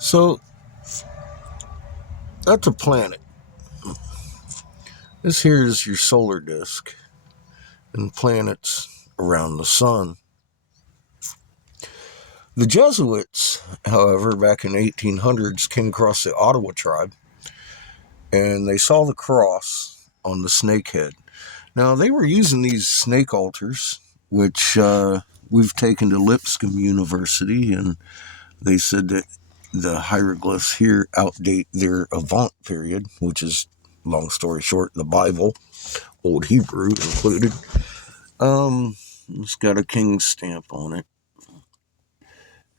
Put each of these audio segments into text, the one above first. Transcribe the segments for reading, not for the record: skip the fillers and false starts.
So that's a planet. This here is your solar disk and planets around the sun. The Jesuits, however, back in the 1800s came across the Ottawa tribe and they saw the cross on the snake head. Now, they were using these snake altars, which we've taken to Lipscomb University, and they said that the hieroglyphs here outdate their Avant period, which is, long story short, the Bible, Old Hebrew included. It's got a king's stamp on it,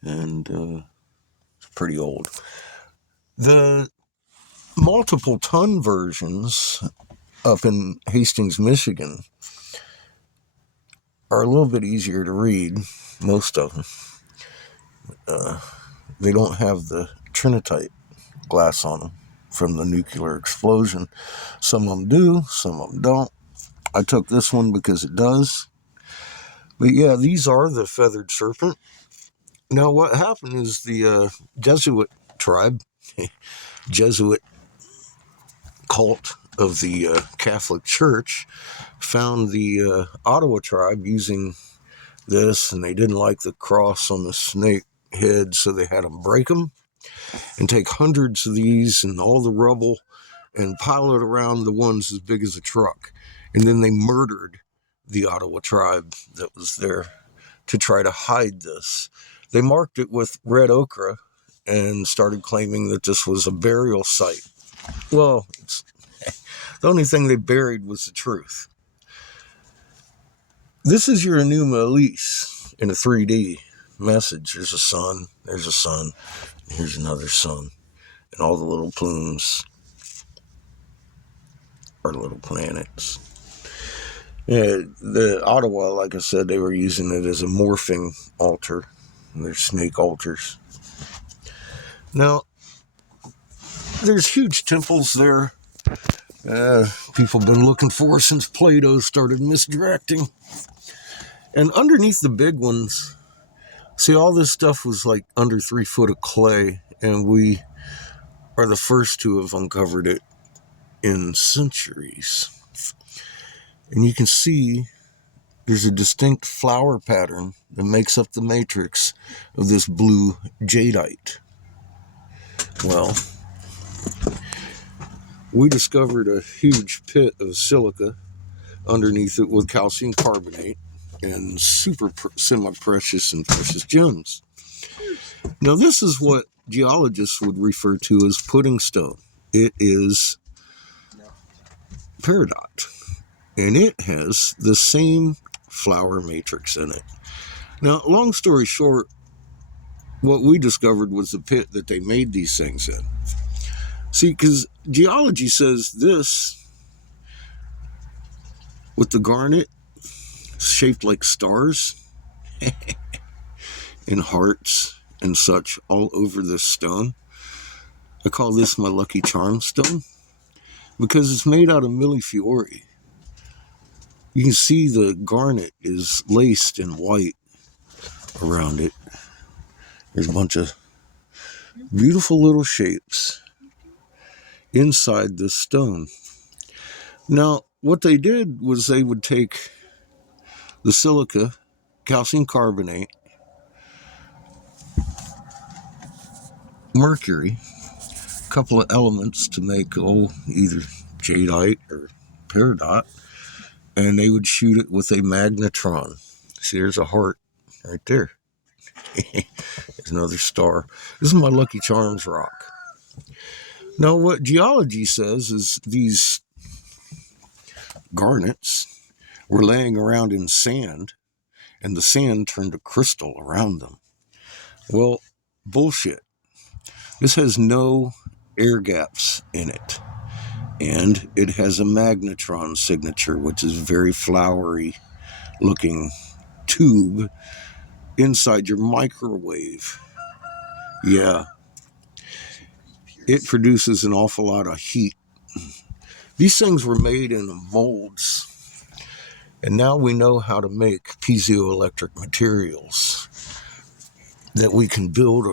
and it's pretty old. The multiple ton versions up in Hastings, Michigan, are a little bit easier to read, most of them. They don't have the trinitite glass on them from the nuclear explosion. Some of them do, some of them don't. I took this one because it does. But yeah, these are the feathered serpent. Now, what happened is the Jesuit tribe, Jesuit cult of the Catholic Church, found the Ottawa tribe using this, and they didn't like the cross on the snake head, so they had them break them and take hundreds of these and all the rubble and pile it around the ones as big as a truck. And then they murdered the Ottawa tribe that was there to try to hide this. They marked it with red ochre and started claiming that this was a burial site. Well, the only thing they buried was the truth. This is your Enuma Elise in a 3D message. There's a sun, here's another sun, and all the little plumes are little planets. Yeah, the Ottawa, like I said, they were using it as a morphing altar. They're snake altars. Now, there's huge temples there. People have been looking for since Plato started misdirecting. And underneath the big ones, see, all this stuff was like under 3 foot of clay, and we are the first to have uncovered it in centuries. And you can see there's a distinct flower pattern that makes up the matrix of this blue jadeite. Well, we discovered a huge pit of silica underneath it with calcium carbonate and super semi-precious and precious gems. Now, this is what geologists would refer to as pudding stone. It is peridot, and it has the same flower matrix in it. Now, long story short, what we discovered was the pit that they made these things in. See, because geology says this, with the garnet shaped like stars and hearts and such all over this stone. I call this my lucky charm stone because it's made out of millefiori. You can see the garnet is laced in white around it. There's a bunch of beautiful little shapes inside this stone. Now, what they did was they would take the silica, calcium carbonate, mercury, a couple of elements to make either jadeite or peridot, and they would shoot it with a magnetron. See, there's a heart right there. There's another star. This is my Lucky Charms rock. Now, what geology says is these garnets were laying around in sand, and the sand turned to crystal around them. Well, bullshit. This has no air gaps in it, and it has a magnetron signature, which is very flowery looking tube inside your microwave. Yeah, it produces an awful lot of heat. These things were made in molds, and now we know how to make piezoelectric materials that we can build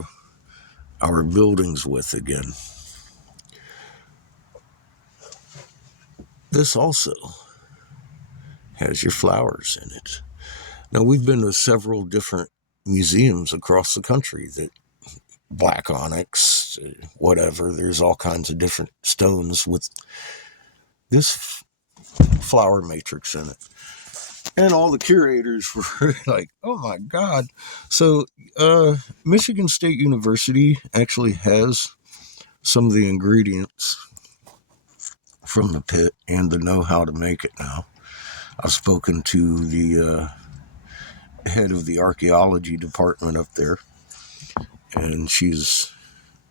our buildings with again. This also has your flowers in it. Now, we've been to several different museums across the country that black onyx, whatever, there's all kinds of different stones with this flower matrix in it. And all the curators were like, oh my God. So, Michigan State University actually has some of the ingredients from the pit and the know how to make it now. I've spoken to the head of the archaeology department up there, and she's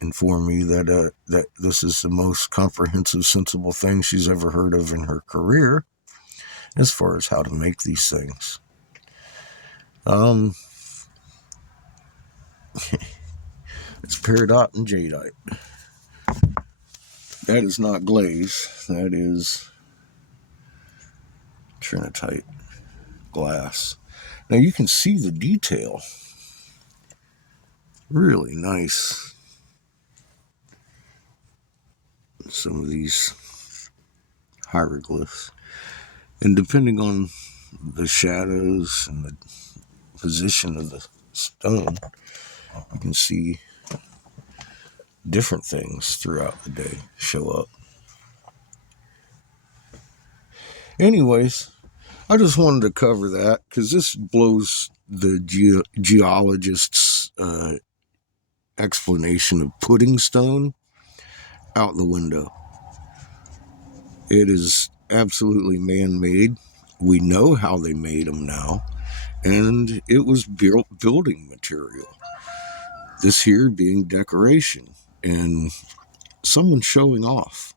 informed me that that this is the most comprehensive, sensible thing she's ever heard of in her career as far as how to make these things. It's peridot and jadeite. That is not glaze. That is trinitite glass. Now you can see the detail. Really nice. Some of these hieroglyphs. And depending on the shadows and the position of the stone, you can see different things throughout the day show up. Anyways, I just wanted to cover that because this blows the geologist's explanation of pudding stone out the window. It is absolutely man-made. We know how they made them now, and it was building material. This here being decoration and someone showing off.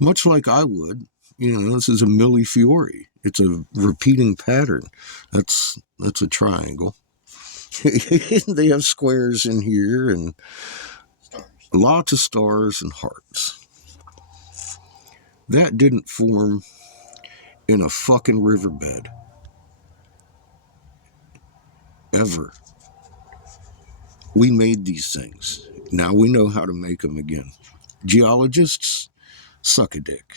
Much like I would. You know, this is a millefiori. It's a repeating pattern. That's a triangle. They have squares in here and lots of stars and hearts. That didn't form in a fucking riverbed. Ever. We made these things. Now we know how to make them again. Geologists, suck a dick.